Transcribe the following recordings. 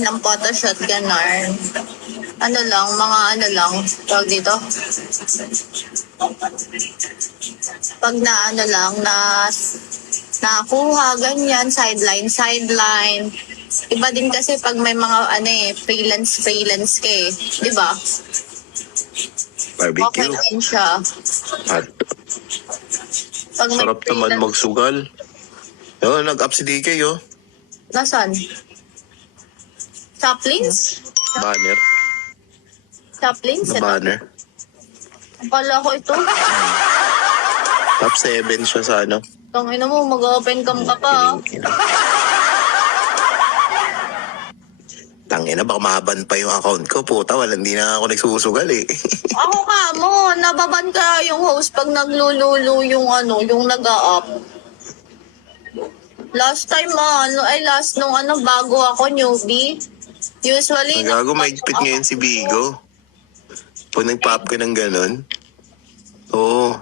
ng photoshoot, ganon. Mga tawag dito. Pag nakuha, ganyan, sideline. Iba din kasi pag may mga freelance ka di ba? Barbecue. Okay din siya. At Pag may sarap naman magsugal. Nag-up si DK, Nasaan? Chaplins? Banner. Chaplins? Na banner. Akala ko ito. Top 7 siya sa Tangina mo, mag-open cam ka pa. Tangina, baka mahaban pa yung account ko. Puta, hindi na ako nagsusugal eh. Ako ka mo, nababan ka yung host pag naglululo yung nag-a-up. Last time bago ako newbie. Usually, Ang gago, mahigpit ngayon si Bigo. Pag nag-pop ka ng ganun. Oo.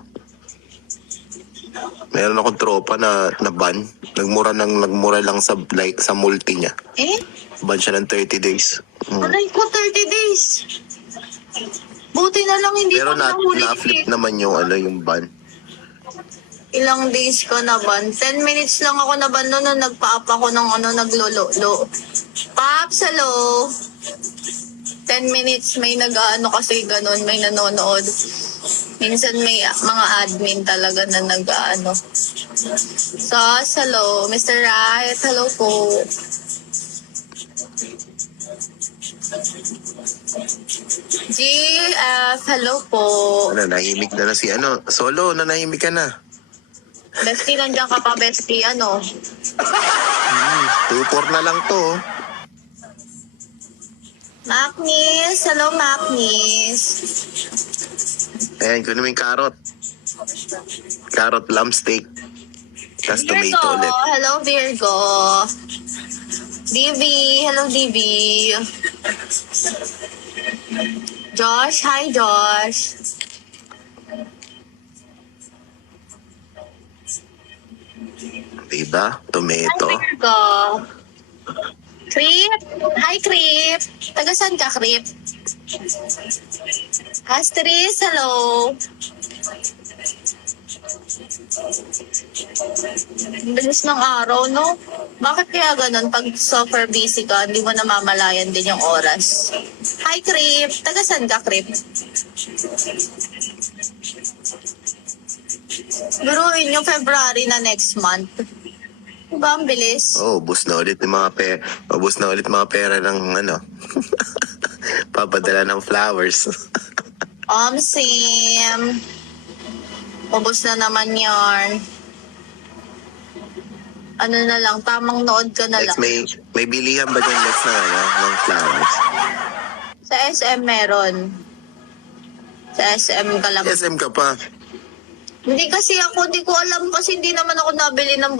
Meron akong tropa na ban. Nagmura lang sa multi niya. Ban siya ng 30 days. Aray ko, 30 days. Buti na lang hindi Pero ko nahuli. na-flip naman yung ban. Ilang days ko na ban. 10 minutes lang ako na ban nung nagpa-up ako ng naglolo. Paps, hello. 10 minutes may kasi ganun, may nanonood. Minsan may mga admin talaga na hello. Mr. Right, hello po. GF, hello po. Nahimik na si Solo, nanahimik ka na. Bestie, nandiyan ka pa, bestie, 2-4 na lang to. Macnis, hello Macnis. Ayan, kunin mo yung carrot. Carrot lamb steak. Tapos Virgo, tomato ulit. hello Virgo. DV, hello DV. Josh, hi Josh. Diba? Tomato. Hi Virgo. Creep, hi Creep. Taga saan ka, Creep? Astrid, hello. Bilis ng araw, no? Bakit kaya ganun? Pag super busy ka, hindi mo namamalayan din yung oras. Hi, Creep. Taga saan ka, Creep? Biruin yung February na next month. Diba, ang bilis? Ubus na ulit mga pera ng papadala ng flowers. Sim. Ubus na naman yarn. Na lang, tamang nood ka na Lex, lang. may bilihan ba dyan, Lex, ng flowers? Sa SM meron. Sa SM ka lang. SM ka pa. Hindi ko alam kasi hindi naman ako nabili ng